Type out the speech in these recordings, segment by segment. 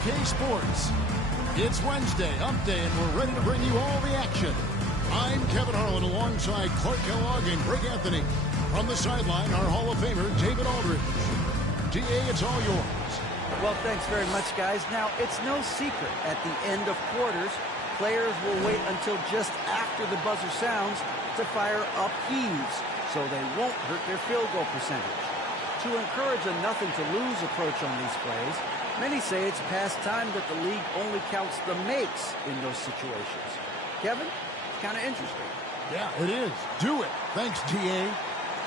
K Sports. It's Wednesday, Hump Day, and we're ready to bring you all the action. I'm Kevin Harlan alongside Clark Kellogg and Greg Anthony. From the sideline, our Hall of Famer, David Aldridge. DA, it's all yours. Well, thanks very much, guys. Now, it's no secret at the end of quarters, players will wait until just after the buzzer sounds to fire up heaves, so they won't hurt their field goal percentage. To encourage a nothing-to-lose approach on these plays, many say it's past time that the league only counts the makes in those situations. Kevin, it's kind of interesting. Yeah, it is. Do it. Thanks, DA.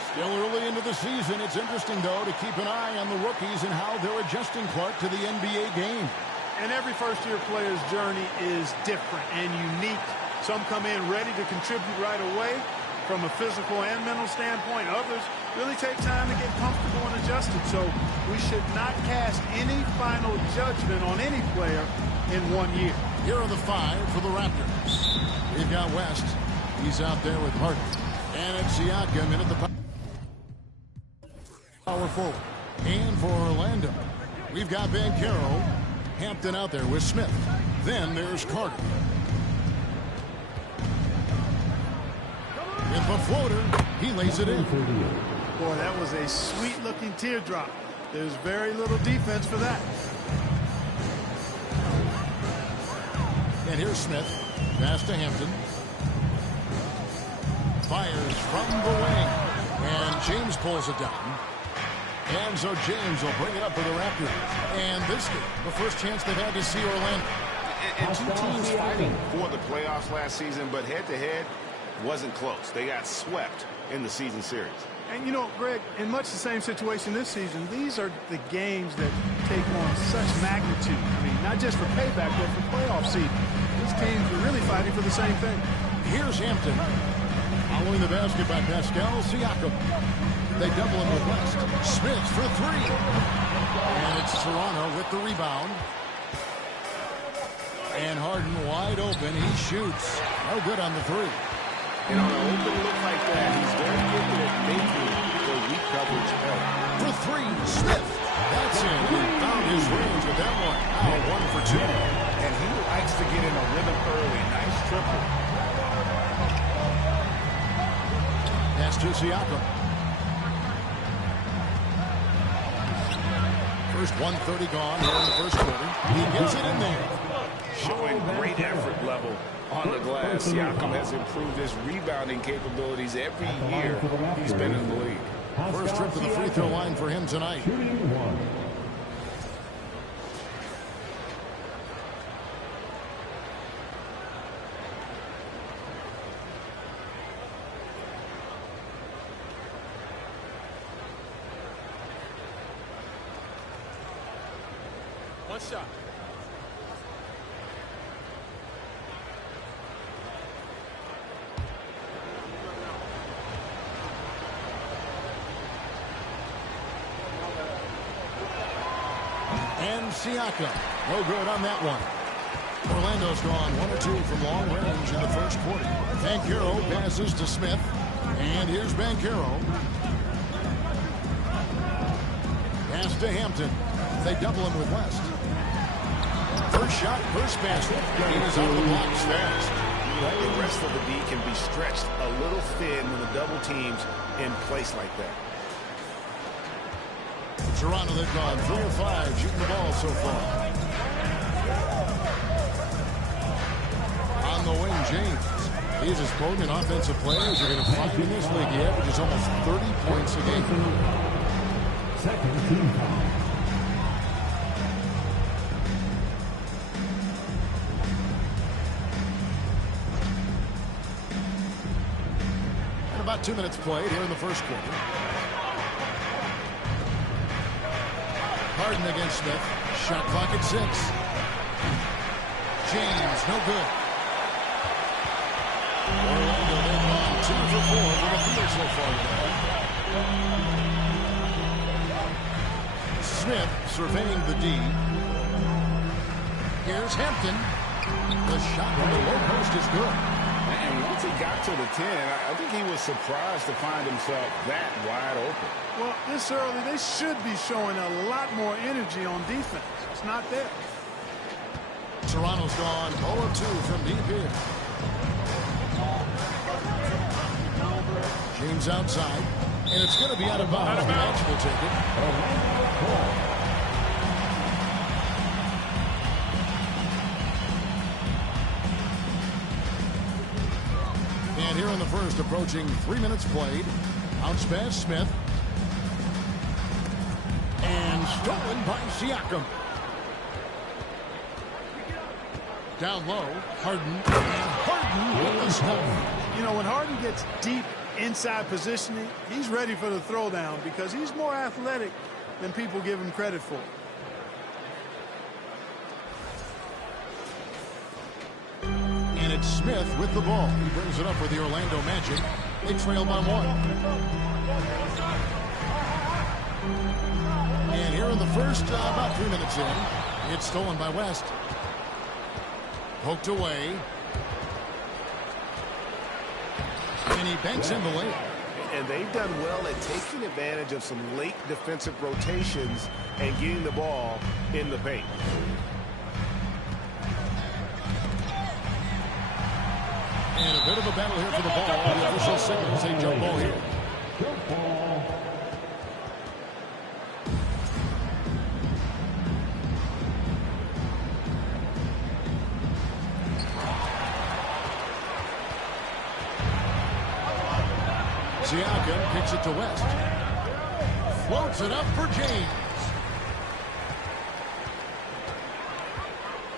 Still early into the season. It's interesting, though, to keep an eye on the rookies and how they're adjusting, Clark, to the NBA game. And every first-year player's journey is different and unique. Some come in ready to contribute right away from a physical and mental standpoint. Others really take time to get comfortable and adjusted. So we should not cast any final judgment on any player in 1 year. Here are the five for the Raptors. We've got West. He's out there with Harden. And it's Siakam in at the power forward. And for Orlando, we've got Banchero. Hampton out there with Smith. Then there's Carter. With the floater, he lays it in. Boy, that was a sweet-looking teardrop. There's very little defense for that. And here's Smith. Pass to Hampton. Fires from the wing. And James pulls it down. And so James will bring it up for the Raptors. And this game, the first chance they've had to see Orlando. And two teams fighting for the playoffs last season, but head-to-head wasn't close. They got swept in the season series. And, you know, Greg, in much the same situation this season, these are the games that take on such magnitude. I mean, not just for payback, but for playoff seeding. These teams are really fighting for the same thing. Here's Hampton. Following the basket by Pascal Siakam. They double him with West. Smith for three. And it's Toronto with the rebound. And Harden wide open. He shoots. No good on the three. And on an open look like that, he's very gifted at making the weak coverage help. For three, Smith. That's it. He found his range with that one. Now 1 for 2. And he likes to get in a rhythm early. Nice triple. Pass to Siakam. First 1:30 gone here in the first quarter. He gets it in there. Showing great effort level on the glass. Siakam has improved his rebounding capabilities every year he's been in the league. First trip to the free throw line for him tonight. One shot. And Siakam, no good on that one. Orlando's gone 1 or 2 from long range in the first quarter. Banchero passes to Smith. And here's Banchero. Pass to Hampton. They double him with West. First shot, first basket. He was off the blocks fast. The rest of the D can be stretched a little thin when the double team's in place like that. Toronto, they've gone 3 or 5 shooting the ball so far. On the wing, James. He's as potent an offensive player as you're going to find in this league. He averages almost 30 points a game. Second team foul. And about 2 minutes played here in the first quarter. Harden against Smith. Shot clock at 6. James, no good. Orlando, they've gone 2 for 4 from the field so far today. Smith surveying the D. Here's Hampton. The shot from the low post is good. And once he got to the 10, I think he was surprised to find himself that wide open. Well, this early, they should be showing a lot more energy on defense. It's not there. Toronto's gone 0 of 2 from deep here. James outside, and it's going to be out of bounds. The Magic will take it. And here in the first, approaching 3 minutes played. Bounce pass, Smith. And stolen by Siakam. Down low, Harden. And Harden with the stuff. You know, when Harden gets deep inside positioning, he's ready for the throwdown because he's more athletic than people give him credit for. And it's Smith with the ball. He brings it up for the Orlando Magic. They trail by 1. And here in the first, about 3 minutes in, it's stolen by West. Poked away. And he banks in the layup. And they've done well at taking advantage of some late defensive rotations and getting the ball in the paint. And a bit of a battle here for the ball. The official signals a jump ball here. Jump ball. Siakam kicks it to West. Floats it up for James.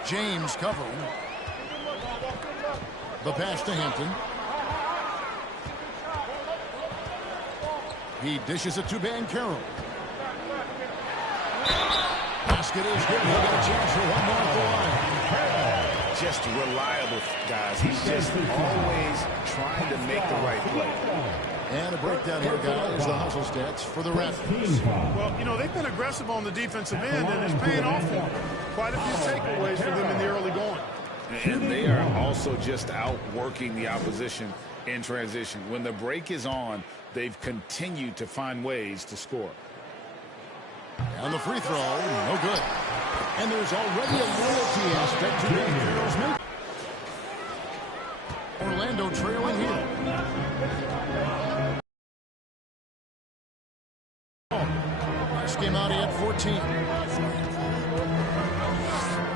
James covering. The pass to Hampton. He dishes it to Banchero. Basket is good. He'll get a chance for one more at the line. Just reliable, guys. He's just always trying to make the right play. And a breakdown here, guys. The hustle stats for the Raptors. Well, you know, they've been aggressive on the defensive end, and it's paying off for them. Quite a few takeaways for them in the early going. And they are also just outworking the opposition in transition. When the break is on, they've continued to find ways to score. And the free throw, no good. And there's already a loyalty aspect to Banchero's move. Orlando trailing here. Last game out, he had 14.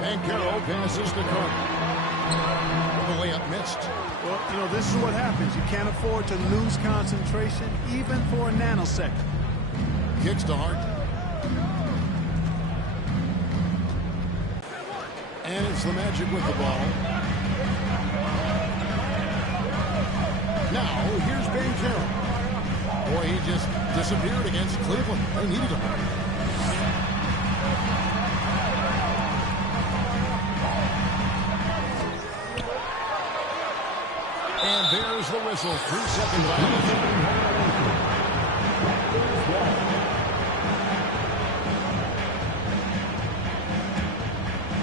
Banchero passes to Carter. The layup missed. Well, you know, this is what happens. You can't afford to lose concentration even for a nanosecond. Kicks to Hart. And it's the Magic with the ball. Now, here's Banchero. Boy, he just disappeared against Cleveland. They needed him. And there's the whistle. 3-second violation.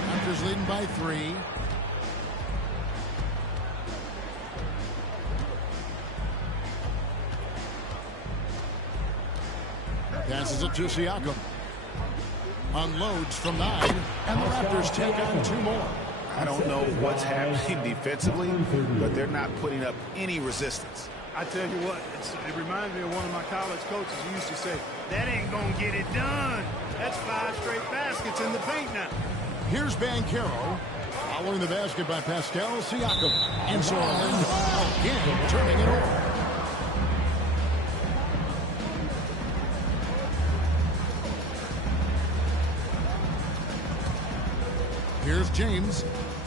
Raptors leading by 3. Passes it to Siakam. Unloads from 9. And the Raptors take on 2 more. I don't know what's happening defensively, but they're not putting up any resistance. I tell you what, it reminds me of one of my college coaches who used to say, that ain't going to get it done. That's 5 straight baskets in the paint now. Here's Banchero. Following the basket by Pascal Siakam. And so Orlando again turning it over. Here's James.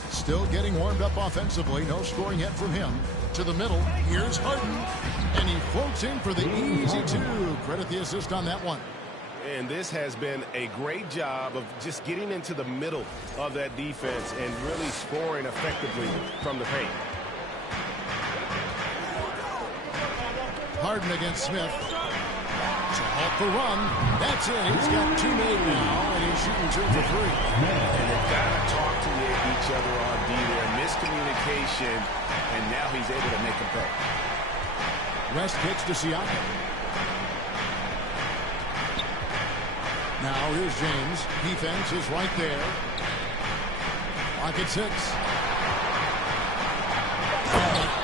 Still getting warmed up offensively. No scoring yet from him. To the middle. Here's Harden. And he floats in for the easy 2. Credit the assist on that one. And this has been a great job of just getting into the middle of that defense and really scoring effectively from the paint. Harden against Smith. To halt the run. That's it. He's got 2 made now, and he's shooting 2 for 3. And they've got to talk to each other on D there. Miscommunication, and now he's able to make a play. West kicks to Siakam. Now here's James. Defense is right there. Pocket 6.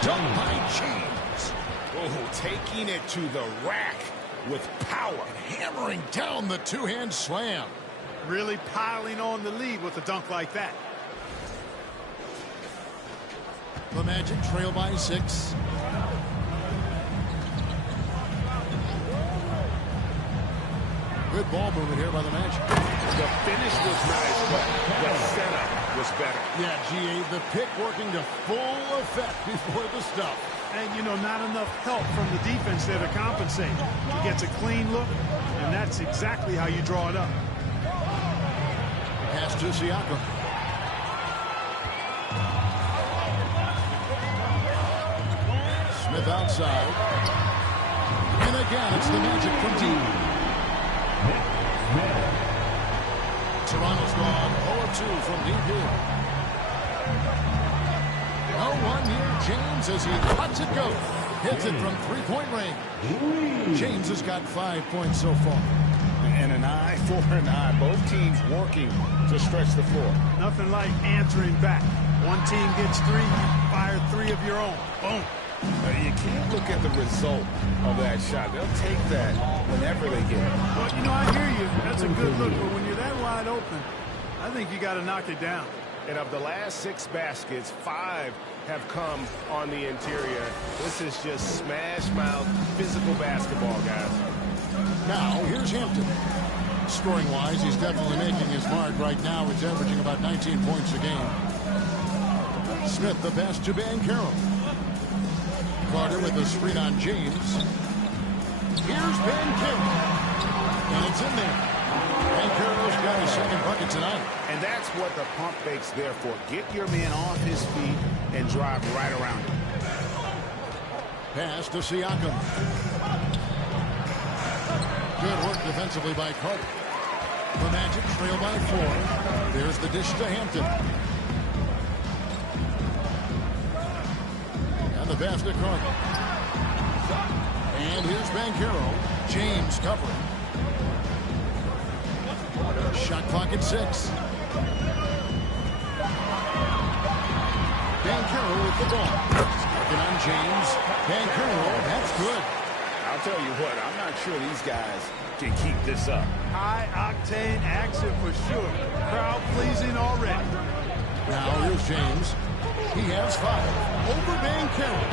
Dunk by James. Oh, taking it to the rack with power. Hammering down the two-hand slam. Really piling on the lead with a dunk like that. The Magic trail by 6. Good ball movement here by the Magic. The finish was nice, but the setup was better. Yeah, GA, the pick working to full effect before the stuff. And, you know, not enough help from the defense there to compensate. He gets a clean look, and that's exactly how you draw it up. Pass to Siakam. Smith outside. And again, it's the Magic from deep. Toronto's gone 0-2 from deep here. No one near James as he lets it go. Hits it from three-point range. James has got 5 points so far. And an eye for an eye. Both teams working to stretch the floor. Nothing like answering back. One team gets 3, you fire 3 of your own. Boom. You can't look at the result of that shot. They'll take that whenever they get it. Well, you know, I hear you. That's a good look, but when you're that wide open, I think you got to knock it down. And of the last 6 baskets, 5 have come on the interior. This is just smash-mouth physical basketball, guys. Now, here's Hampton. Scoring-wise, he's definitely making his mark. Right now, he's averaging about 19 points a game. Smith, the pass to Banchero. Carter with the screen on James. Here's Banchero. And it's in there. Banchero's got his second bucket tonight. And that's what the pump fake's there for. Get your man off his feet and drive right around him. Pass to Siakam. Good work defensively by Carter. The Magic trail by 4. There's the dish to Hampton. And the pass to Carter. And here's Banchero. James covering. Shot clock at 6. Banchero with the ball. Working on James. Banchero, that's good. I'll tell you what, I'm not sure these guys can keep this up. High-octane action for sure. Crowd pleasing already. Now here's James. He has 5. Over Banchero.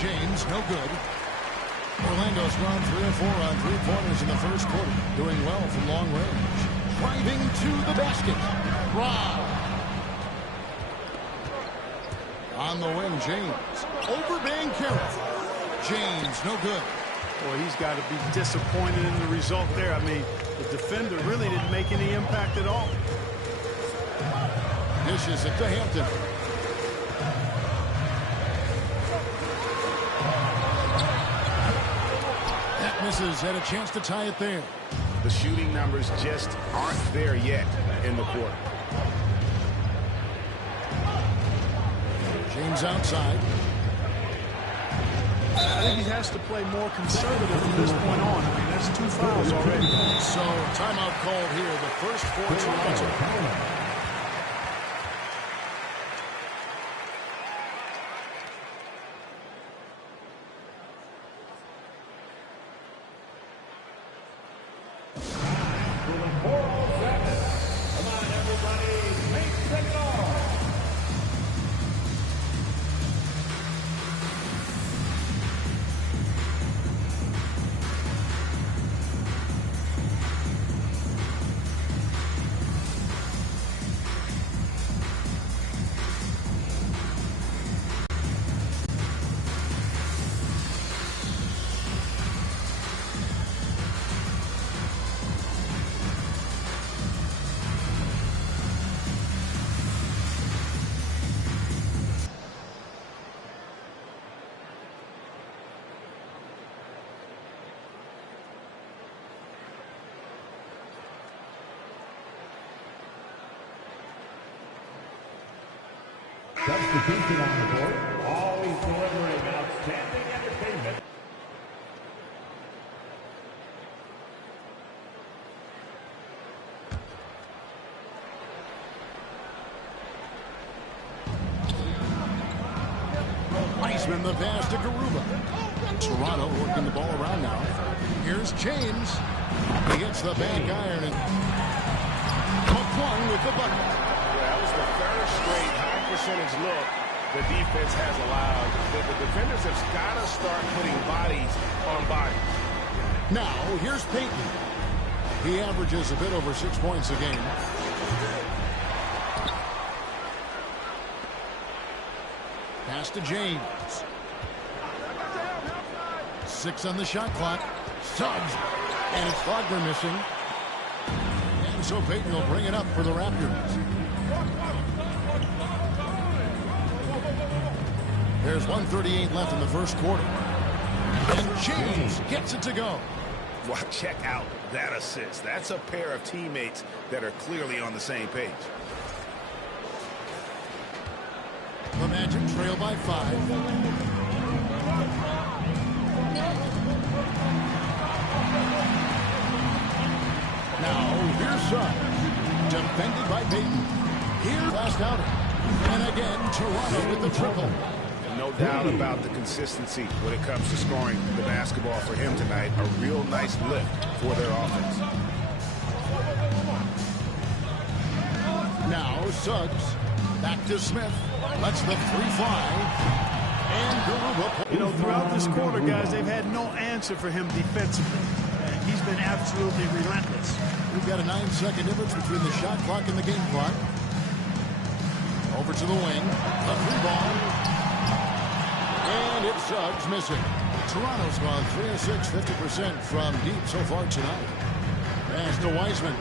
James, no good. Orlando's gone 3 or 4 on three-pointers in the first quarter. Doing well from long range. Driving to the basket. Rob. On the wing, James. Over Banchero. James, no good. Boy, he's got to be disappointed in the result there. I mean, the defender really didn't make any impact at all. Dishes it to Hampton. That misses. Had a chance to tie it there. The shooting numbers just aren't there yet in the quarter. James outside. I think he has to play more conservative from this point on. I mean, that's 2 fouls already. So, timeout called here. The first for Toronto. Substitution on the board. Always delivering outstanding entertainment. Wiseman, the pass to Garuba. Toronto working the ball around now. Here's James. He hits the back iron and McClung with the bucket. Yeah, that was the third straight high percentage look the defense has allowed. The defenders have got to start putting bodies on bodies. Now, here's Payton. He averages a bit over 6 points a game. Pass to James. 6 on the shot clock. Suggs. And it's Wagner missing. And so Payton will bring it up for the Raptors. There's 1:38 left in the first quarter. And James gets it to go. Well, check out that assist. That's a pair of teammates that are clearly on the same page. The Magic trail by 5. Now, here's Suggs. Defended by Payton. Here, last outing. And again, Toronto with the triple. No doubt about the consistency when it comes to scoring the basketball for him tonight. A real nice lift for their offense. Now Suggs. Back to Smith. Lets the 3 fly. And Garuba. You know, throughout this quarter, guys, they've had no answer for him defensively. And he's been absolutely relentless. We've got a 9-second difference between the shot clock and the game clock. Over to the wing. A 3-ball. And it's Suggs missing. Toronto's gone 3 of 6, 50% from deep so far tonight. Pass to Wiseman.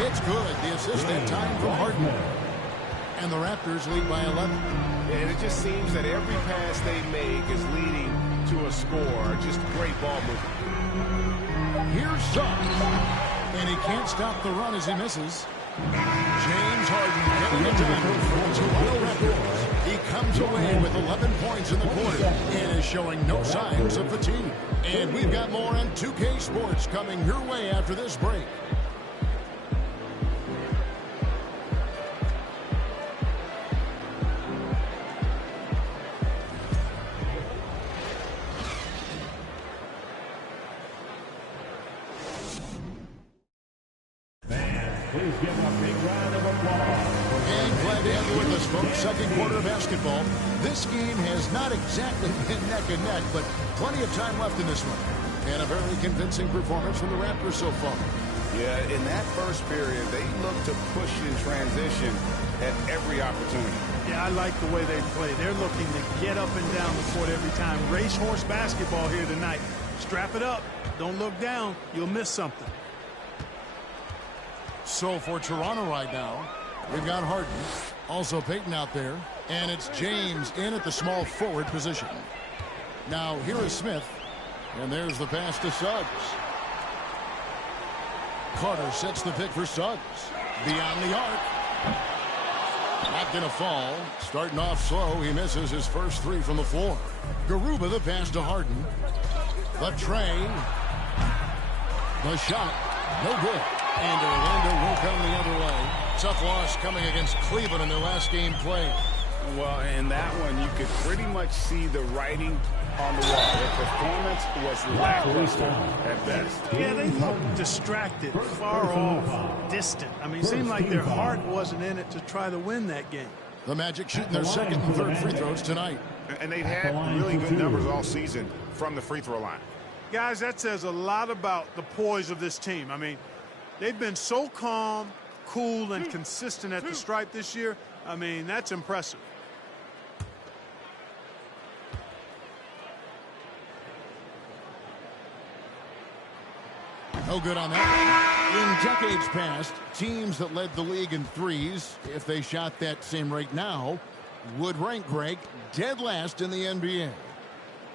It's good. The assist that time from Harden. And the Raptors lead by 11. And it just seems that every pass they make is leading to a score. Just great ball movement. Here's Suggs. And he can't stop the run as he misses. James Harden getting it done for the Toronto Raptors. He comes away with 11 points in the quarter and is showing no signs of fatigue. And we've got more on 2K Sports coming your way after this break. Please give a big round of applause. And glad to have you with us, folks. Second quarter of basketball. This game has not exactly been neck and neck, but plenty of time left in this one. And a very convincing performance from the Raptors so far. Yeah, in that first period, they looked to push in transition at every opportunity. Yeah, I like the way they play. They're looking to get up and down the court every time. Racehorse basketball here tonight. Strap it up. Don't look down. You'll miss something. So for Toronto right now, we've got Harden, also Payton out there, and it's James in at the small forward position. Now here is Smith, and there's the pass to Suggs. Carter sets the pick for Suggs. Beyond the arc. Not going to fall. Starting off slow, he misses his first 3 from the floor. Garuba the pass to Harden. The train. The shot. No good. And Orlando will come the other way. Tough loss coming against Cleveland in their last game played. Well, in that one, you could pretty much see the writing on the wall. Their performance was lackluster at best. Yeah, they looked distracted, far off, distant. I mean, it seemed like their heart wasn't in it to try to win that game. The Magic shooting their second and third free throws tonight. And they've had really good numbers all season from the free throw line. Guys, that says a lot about the poise of this team. I mean, they've been so calm, cool, and consistent at the stripe this year. I mean, that's impressive. No good on that. In decades past, teams that led the league in threes, if they shot that same rate now, would rank, Greg, dead last in the NBA.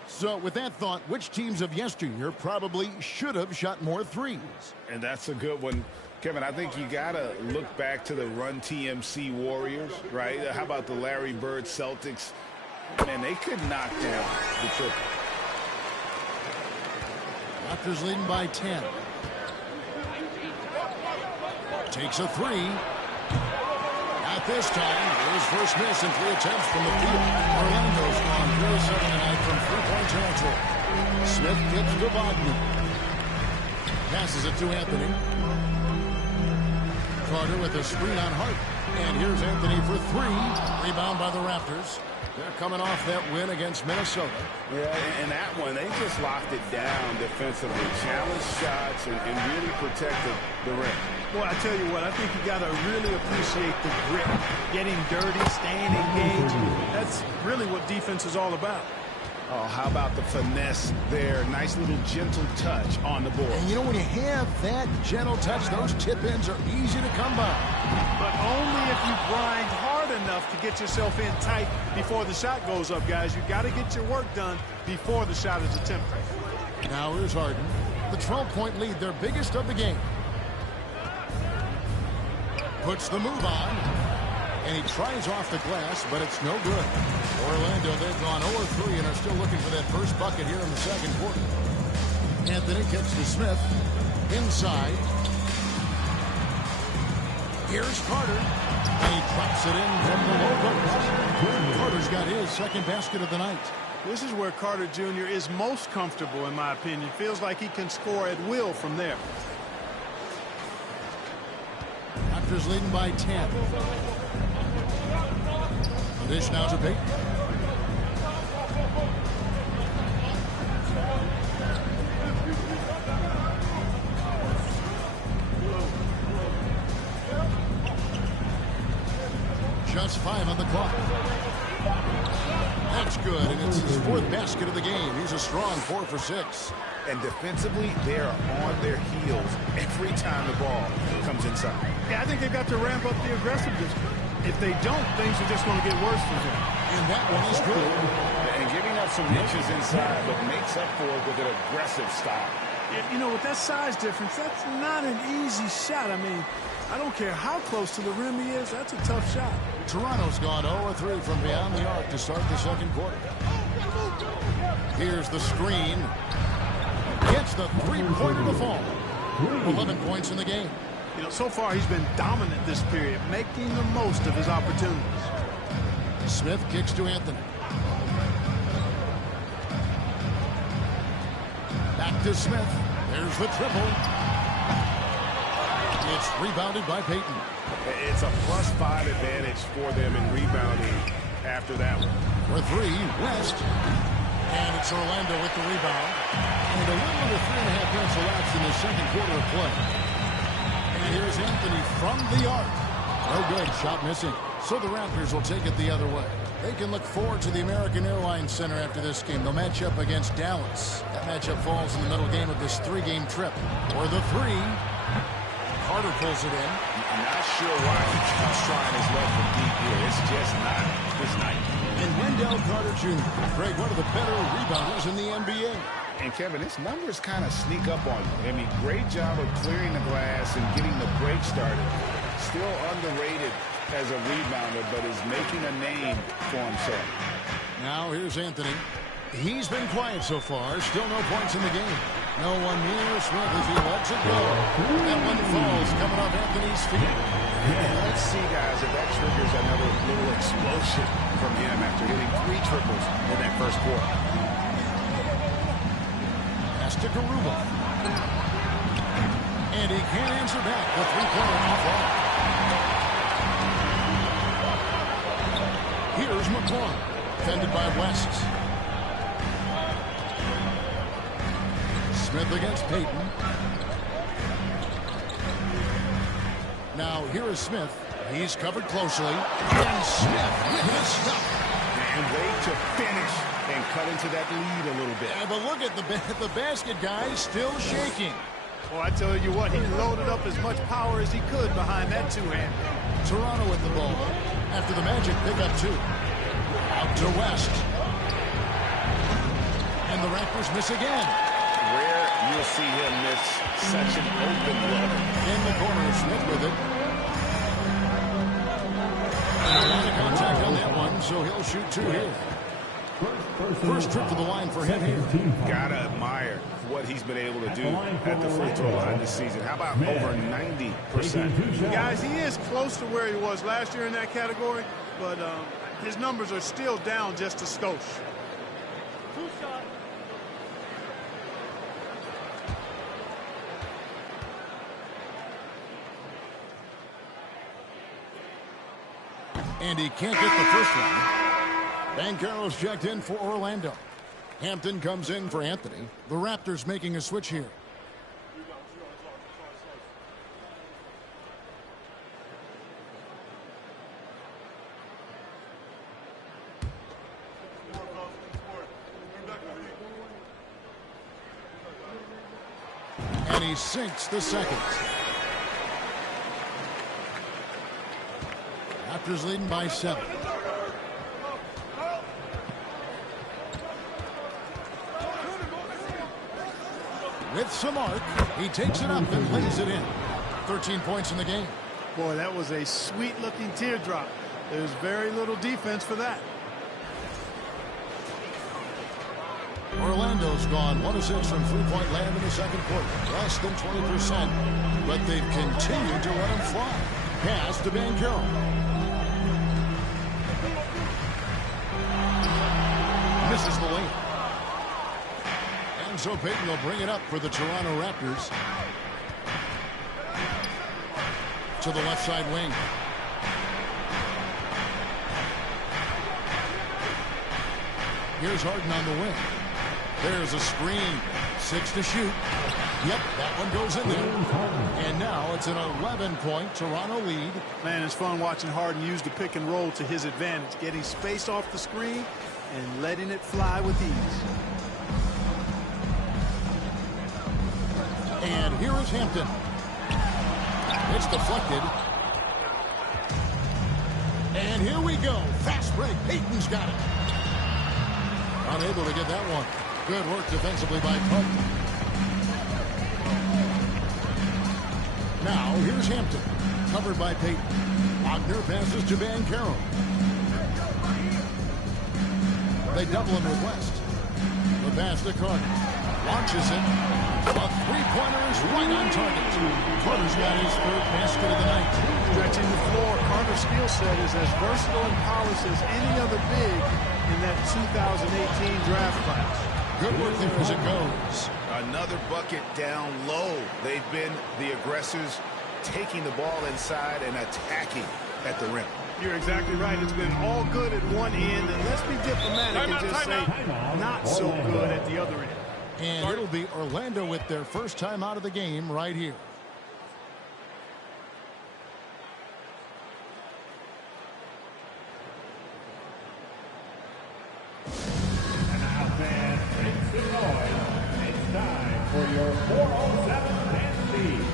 So with that thought, which teams of yesteryear probably should have shot more threes? And that's a good one. Kevin, I think you got to look back to the Run TMC Warriors, right? How about the Larry Bird Celtics? Man, they could knock down the triple. Raptors leading by 10. Takes a 3. At Not this time. His first miss in 3 attempts from the field. Orlando's gone 3-7 tonight from three-point territory. Smith gets to Wagner. Passes it to Anthony. Carter with a screen on Hart. And here's Anthony for 3. Rebound by the Raptors. They're coming off that win against Minnesota. Yeah, and that one, they just locked it down defensively. Challenged shots and really protected the rim. Well, I tell you what, I think you got to really appreciate the grit. Getting dirty, staying engaged. That's really what defense is all about. Oh, how about the finesse there? Nice little gentle touch on the board. And you know, when you have that gentle touch, those tip-ins are easy to come by. But only if you grind hard enough to get yourself in tight before the shot goes up, guys. You got to get your work done before the shot is attempted. Now here's Harden. The 12-point lead, their biggest of the game. Puts the move on. And he tries off the glass, but it's no good. Orlando, they've gone 0-3 and are still looking for that first bucket here in the second quarter. Anthony gets to Smith. Inside. Here's Carter. And he drops it in from the low post. Carter's got his second basket of the night. This is where Carter Jr. is most comfortable, in my opinion. Feels like he can score at will from there. Raptors leading by 10. The dish now to Payton. Just 5 on the clock. That's good, and it's his 4th basket of the game. He's a strong 4 for 6. And defensively, they're on their heels every time the ball comes inside. Yeah, I think they've got to ramp up the aggressiveness. If they don't, things are just going to get worse for them. And that one is good. And giving up some inches inside, but makes up for it with an aggressive style. You know, with that size difference, that's not an easy shot. I mean, I don't care how close to the rim he is. That's a tough shot. Toronto's gone 0-3 from beyond the arc to start the second quarter. Here's the screen. Gets the three-pointer to fall. 11 points in the game. You know, so far he's been dominant this period, making the most of his opportunities. Smith kicks to Anthony. Back to Smith. There's the triple. It's rebounded by Payton. It's a +5 advantage for them in rebounding after that one. For 3, West. And it's Orlando with the rebound. And a little under 3.5 minutes elapsed in the second quarter of play. And here's Anthony from the arc. No good. Shot missing. So the Raptors will take it the other way. They can look forward to the American Airlines Center after this game. They'll match up against Dallas. That matchup falls in the middle game of this 3-game trip. For the 3, Carter pulls it in. I'm not sure why he keeps trying his luck from deep here. It's just not his night. And Wendell Carter Jr., Greg, one of the better rebounders in the NBA. And, Kevin, his numbers kind of sneak up on you. I mean, great job of clearing the glass and getting the break started. Still underrated as a rebounder, but is making a name for himself. Now here's Anthony. He's been quiet so far. Still no points in the game. No one near Smith as he lets it go. That one falls coming off Anthony's feet. Let's see, guys, if that triggers another little explosion from him after hitting 3 triples in that first quarter. Pass to Garuba. And he can't answer back. The three-pointer off off. Here's McClung. Defended by West. Smith against Payton. Now here is Smith. He's covered closely. And Smith with his stop. And wait to finish and cut into that lead a little bit. Yeah, but look at the basket, guys, still shaking. Well, I tell you what, he loaded up as much power as he could behind that two-hand. Toronto with the ball. After the Magic pick up 2. Out to West. And the Raptors miss again. Rare you'll see him miss such an open look. In the corner, Smith with it. And a lot of contact on that one, so he'll shoot 2 here. First trip to the line for him here. Gotta admire what he's been able to do at the free throw line this season. How about over 90%? Guys, he is close to where he was last year in that category, but his numbers are still down just a skosh. And he can't get the first one. Banchero's checked in for Orlando. Hampton comes in for Anthony. The Raptors making a switch here. And he sinks the second. Raptors leading by 7. With some arc, he takes it up and lays it in. 13 points in the game. Boy, that was a sweet-looking teardrop. There's very little defense for that. Orlando's gone 1 of 6 from three-point land in the second quarter. Less than 20%. But they've continued to let him fly. Pass to Banchero. Misses the lane. And so Payton will bring it up for the Toronto Raptors. To the left side wing. Here's Harden on the wing. There's a screen. 6 to shoot. Yep, that one goes in there. And now it's an 11-point Toronto lead. Man, it's fun watching Harden use the pick and roll to his advantage, getting space off the screen and letting it fly with ease. And here is Hampton. It's deflected. And here we go. Fast break. Payton's got it. Unable to get that one. Good work defensively by Carton. Now here's Hampton. Covered by Payton. Wagner passes to Banchero. They double him with West. The pass to Carter. Launches it. A three-pointer is right on target. Carter's got his third basket of the night. Stretching the floor, Carter's skill set is as versatile and polished as any other big in that 2018 draft class. Good work there as it goes. Another bucket down low. They've been the aggressors, taking the ball inside and attacking at the rim. You're exactly right. It's been all good at one end, and let's be diplomatic and just say not so good at the other end. And it'll be Orlando with their first time out of the game right here. And now, fans, make some noise. It's time for your 407 dance beat.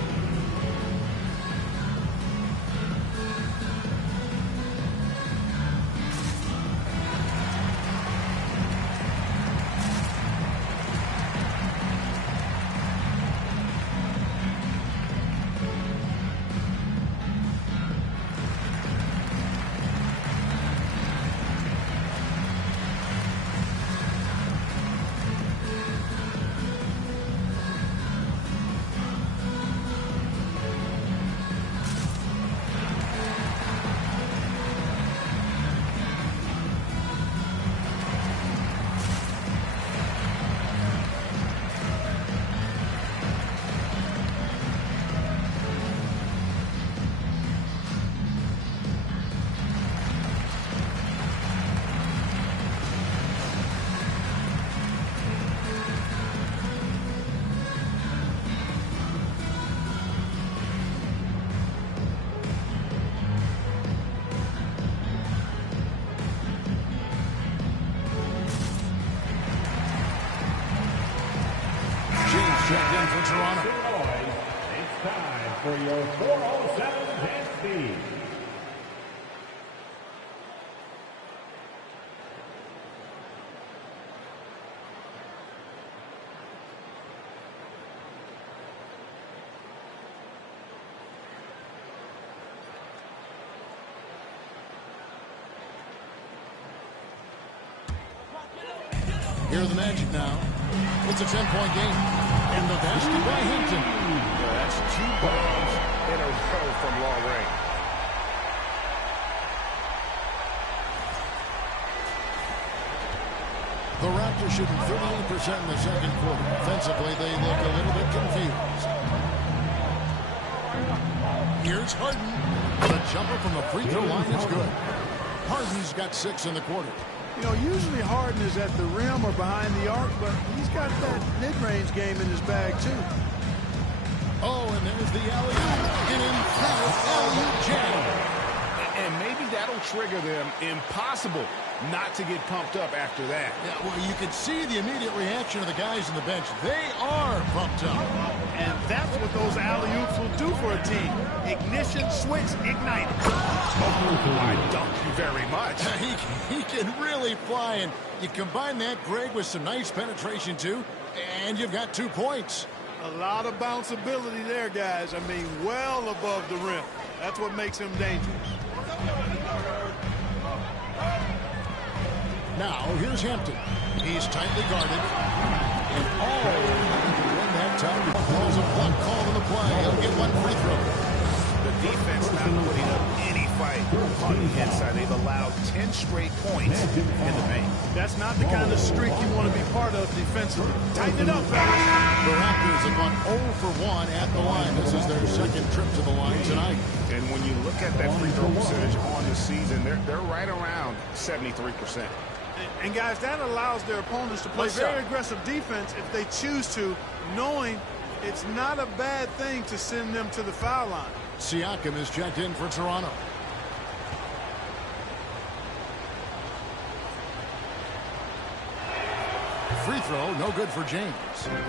Checked in for Toronto. It's time for your 407 dance beat. Here are the Magic now. It's a 10-point game. And the basket by Hampton. Yeah, that's 2 bombs in a row from long range. The Raptors shooting 38% in the second quarter. Offensively, they look a little bit confused. Here's Harden. The jumper from the free throw line is good. Harden's got 6 in the quarter. You know, usually Harden is at the rim or behind the arc, but he's got that mid-range game in his bag, too. Oh, and there's the alley-oop. An emphatic alley-oop jam. And maybe that'll trigger them. Impossible not to get pumped up after that. Yeah, well, you can see the immediate reaction of the guys on the bench. They are pumped up. And that's what those alley-oops will do for a team. Ignition, switch, ignite. I dunk you very much. He can really fly, and you combine that, Greg, with some nice penetration, too, and you've got 2 points. A lot of bounceability there, guys. I mean, well above the rim. That's what makes him dangerous. Now, here's Hampton. He's tightly guarded. And when that time calls a block call in the play, he'll get 1 free throw. The defense not putting up any fight on the inside. They've allowed 10 straight points in the paint. That's not the kind of streak you want to be part of defensively. Tighten it up, fellas. The Raptors have gone 0 for 1 at the line. This is their second trip to the line tonight. And when you look at that free throw percentage on the season, they're right around 73%. And guys, that allows their opponents to play very aggressive defense if they choose to, knowing it's not a bad thing to send them to the foul line. Siakam is checked in for Toronto. Free throw, no good for James.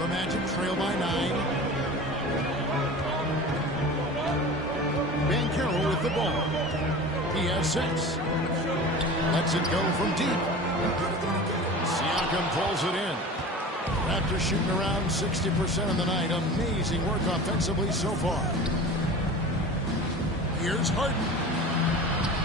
The Magic trail by 9. Banchero with the ball. He has 6. Lets it go from deep. Siakam pulls it in. Raptors shooting around 60% of the night. Amazing work offensively so far. Here's Harden.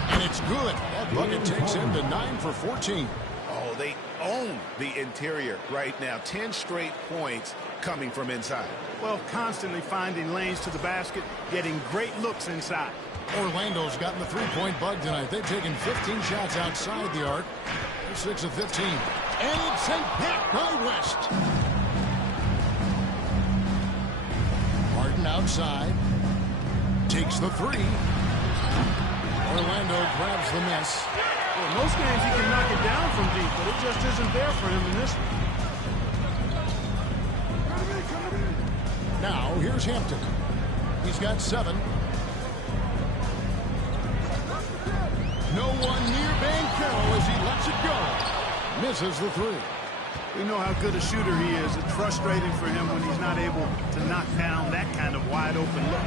And it's good. That bucket takes him to 9 for 14. Oh, they own the interior right now. 10 straight points coming from inside. Well, constantly finding lanes to the basket, getting great looks inside. Orlando's gotten the three-point bug tonight. They've taken 15 shots outside the arc. They're 6 of 15. And it's sent back by West. Harden outside. Takes the 3. Orlando grabs the miss. Well, most games he can knock it down from deep, but it just isn't there for him in this one. Now, here's Hampton. He's got 7. No one near Banchero as he lets it go. Misses the 3. We know how good a shooter he is. It's frustrating for him when he's not able to knock down that kind of wide-open look.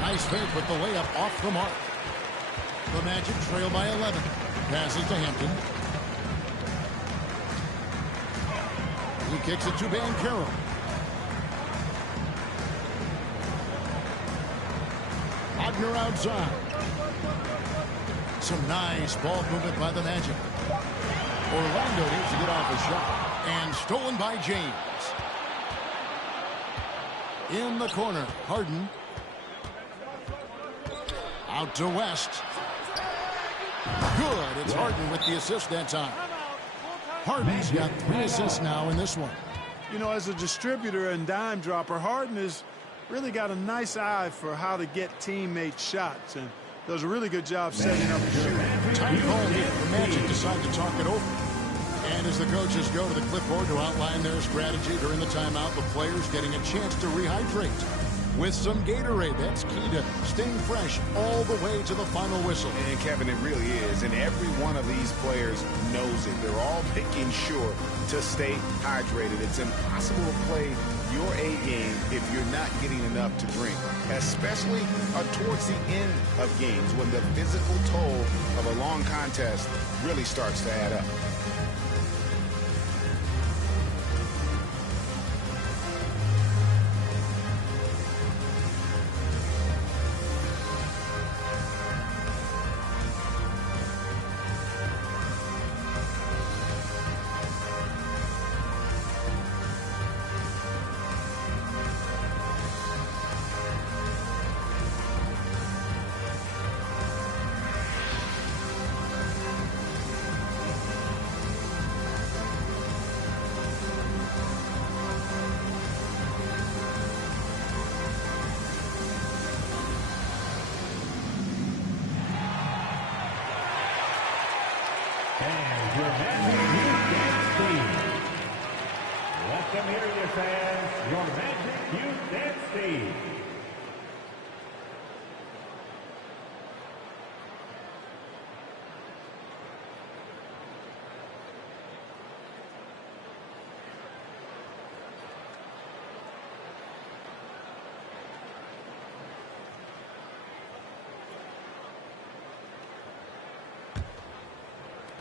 Nice fake with the layup off the mark. The Magic trail by 11. Passes to Hampton. He kicks it to Banchero. Wagner outside. Some nice ball movement by the Magic. Orlando needs to get off a shot. And stolen by James. In the corner, Harden. Out to West. Good. It's Harden with the assist that time. Harden's got 3 assists now in this one. You know, as a distributor and dime dropper, Harden has really got a nice eye for how to get teammates shots and does a really good job setting up his shooting. Tight call here. The Magic decide to talk it over. And as the coaches go to the clipboard to outline their strategy during the timeout, the players getting a chance to rehydrate with some Gatorade. That's key to staying fresh all the way to the final whistle. And Kevin, it really is. And every one of these players knows it. They're all making sure to stay hydrated. It's impossible to play your A game if you're not getting enough to drink, especially towards the end of games when the physical toll of a long contest really starts to add up. And your Magic Youth Dance Team. Let them hear you, fans. Your Magic Youth Dance Team.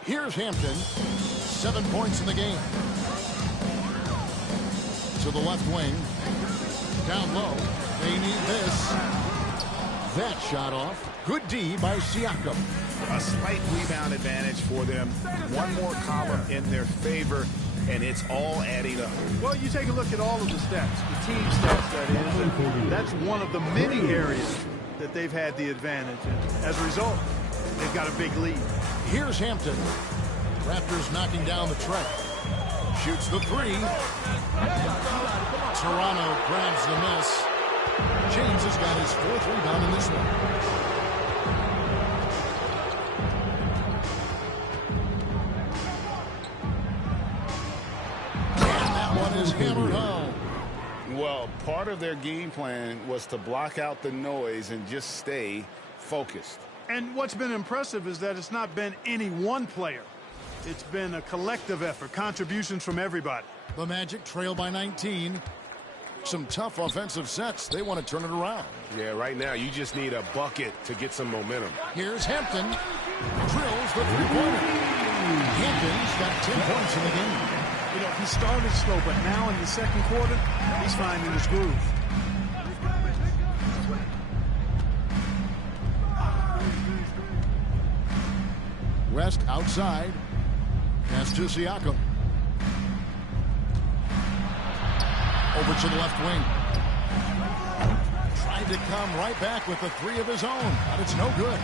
Here's Hampton. 7 points in the game. To the left wing. Down low. They need this. That shot off. Good D by Siakam. A slight rebound advantage for them. One more column in their favor, and it's all adding up. Well, you take a look at all of the stats, the team stats, that is. And that's one of the many areas that they've had the advantage. And as a result, they've got a big lead. Here's Hampton. Raptors knocking down the Trey. Shoots the three. Toronto grabs the miss. James has got his 4th rebound in this one. And that one is hammered home. Well, part of their game plan was to block out the noise and just stay focused. And what's been impressive is that it's not been any one player. It's been a collective effort, contributions from everybody. The Magic trail by 19. Some tough offensive sets. They want to turn it around. Yeah, right now you just need a bucket to get some momentum. Here's Hampton. Drills the three-pointer. Hampton's got 10 points in the game. You know, he started slow, but now in the second quarter, he's finding his groove. West outside. Pass to Siakam. Over to the left wing. Tried to come right back with a 3 of his own, but it's no good.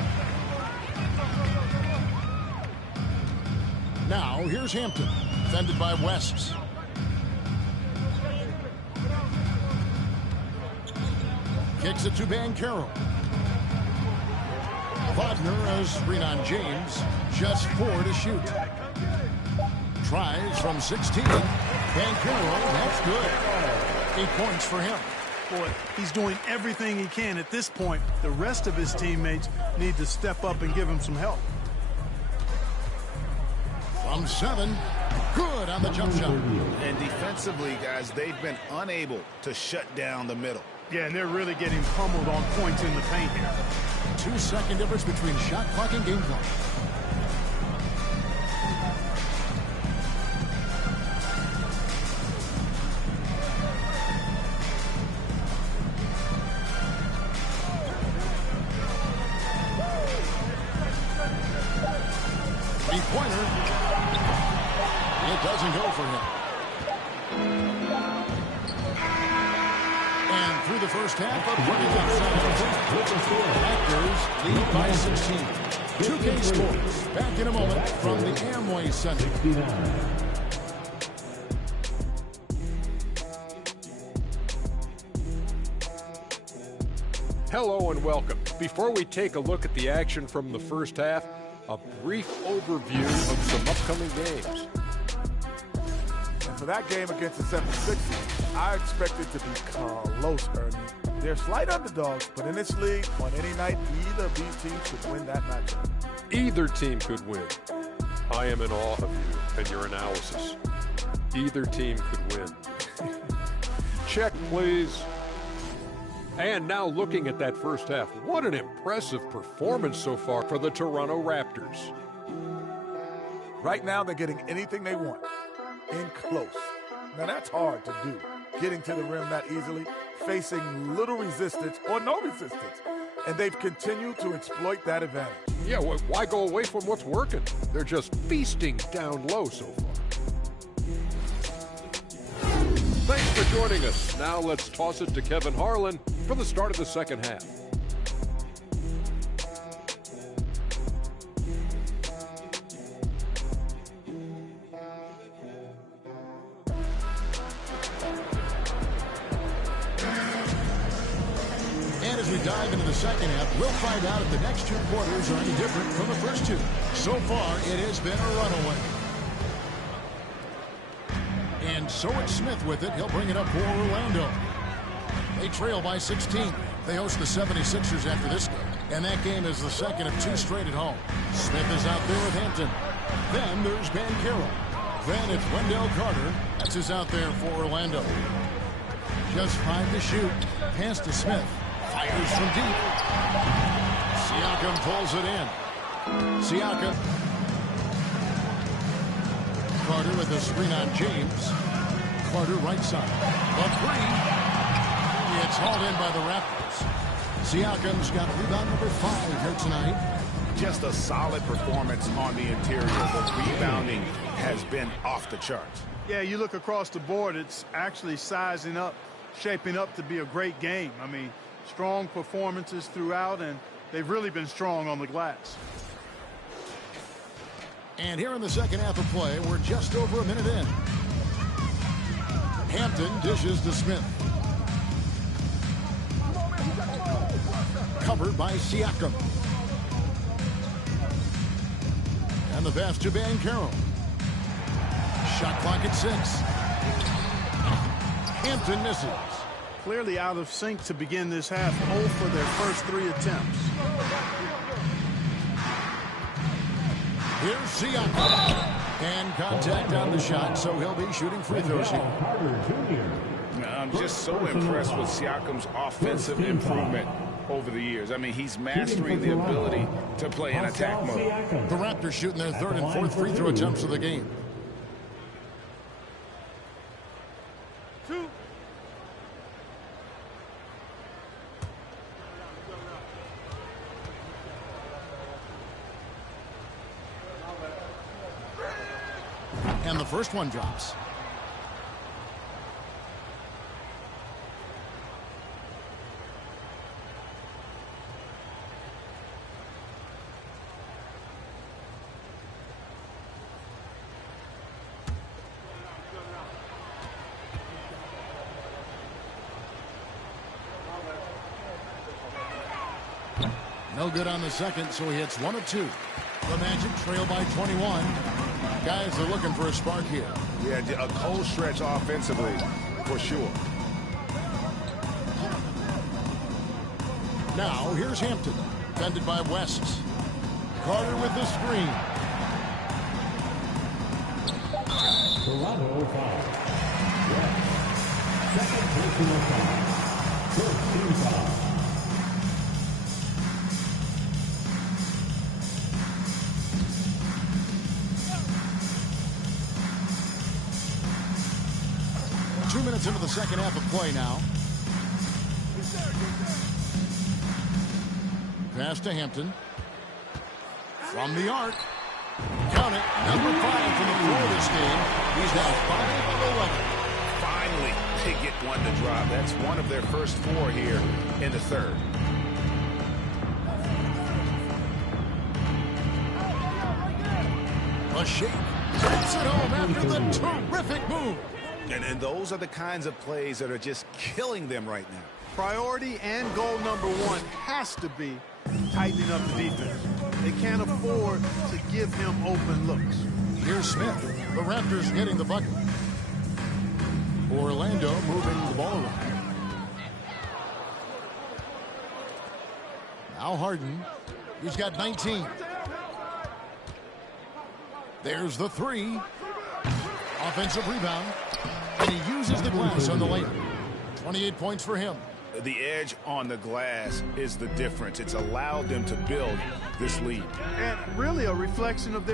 Now, here's Hampton. Defended by West. Kicks it to Banchero. Wagner has screen on James. Just 4 to shoot. Tries from 16. Banchero, that's good. 8 points for him. Boy, he's doing everything he can at this point. The rest of his teammates need to step up and give him some help. From 7. Good on the jump shot. And defensively, guys, they've been unable to shut down the middle. Yeah, and they're really getting pummeled on points in the paint here. 2-second difference between shot clock and game clock. Three-pointer. It doesn't go for him. And through the first half, a Raptors lead by 16. 2K Sports back in a moment from the Amway Center. Hello and welcome. Before we take a look at the action from the first half, a brief overview of some upcoming games. And for that game against the 76ers, I expect it to be close, Ernie. They're slight underdogs, but in this league, on any night, either of these teams could win that matchup. Either team could win. I am in awe of you and your analysis. Either team could win. Check, please. And now looking at that first half, what an impressive performance so far for the Toronto Raptors. Right now, they're getting anything they want, in close. Now, that's hard to do, getting to the rim that easily, facing little resistance or no resistance. And they've continued to exploit that advantage. Yeah, why go away from what's working? They're just feasting down low so far. Thanks for joining us. Now let's toss it to Kevin Harlan for the start of the second half. we dive into the second half, we'll find out if the next two quarters are any different from the first two. So far, it has been a runaway. And so it's Smith with it. He'll bring it up for Orlando. They trail by 16. They host the 76ers after this game. And that game is the second of two straight at home. Smith is out there with Hampton. Then there's Banchero. Then it's Wendell Carter. That's who's out there for Orlando. Just 5 to shoot. Pass to Smith. Fires from deep. Siakam pulls it in. Siakam. Carter with a screen on James. Carter right side. The three. It's hauled in by the Raptors. Siakam's got rebound number 5 here tonight. Just a solid performance on the interior. The rebounding has been off the charts. Yeah, you look across the board, it's actually sizing up, shaping up to be a great game. I mean, strong performances throughout, and they've really been strong on the glass. And here in the second half of play, we're just over a minute in. Hampton dishes to Smith. Covered by Siakam. And the pass to Banchero. Shot clock at 6. Hampton misses. Clearly out of sync to begin this half. 0 for their first 3 attempts. Here's Siakam. And contact on the shot, so he'll be shooting free throws here. I'm just so impressed with Siakam's offensive improvement over the years. I mean, he's mastering the ability to play in attack mode. The Raptors shooting their 3rd and 4th free throw attempts of the game. And the first one drops. No good on the second, so he hits 1 of 2. The Magic trail by 21. Guys are looking for a spark here. Yeah, a cold stretch offensively, for sure. Now, here's Hampton, defended by West. Carter with the screen. Toronto foul. Second personal foul. First team foul. Minutes into the second half of play now. Pass to Hampton. From the arc. Count it. Number 5 from the floor this game. He's now 5 of 11. Finally, they get one to drop. That's one of their first 4 here in the 3rd. A shake. Takes it home after the terrific move. And those are the kinds of plays that are just killing them right now. Priority and goal number 1 has to be tightening up the defense. They can't afford to give him open looks. Here's Smith. The Raptors getting the bucket. Orlando moving the ball around. Now Harden. He's got 19. There's the 3. Offensive rebound. And he uses the glass on the layup. 28 points for him. The edge on the glass is the difference. It's allowed them to build this lead. And really a reflection of their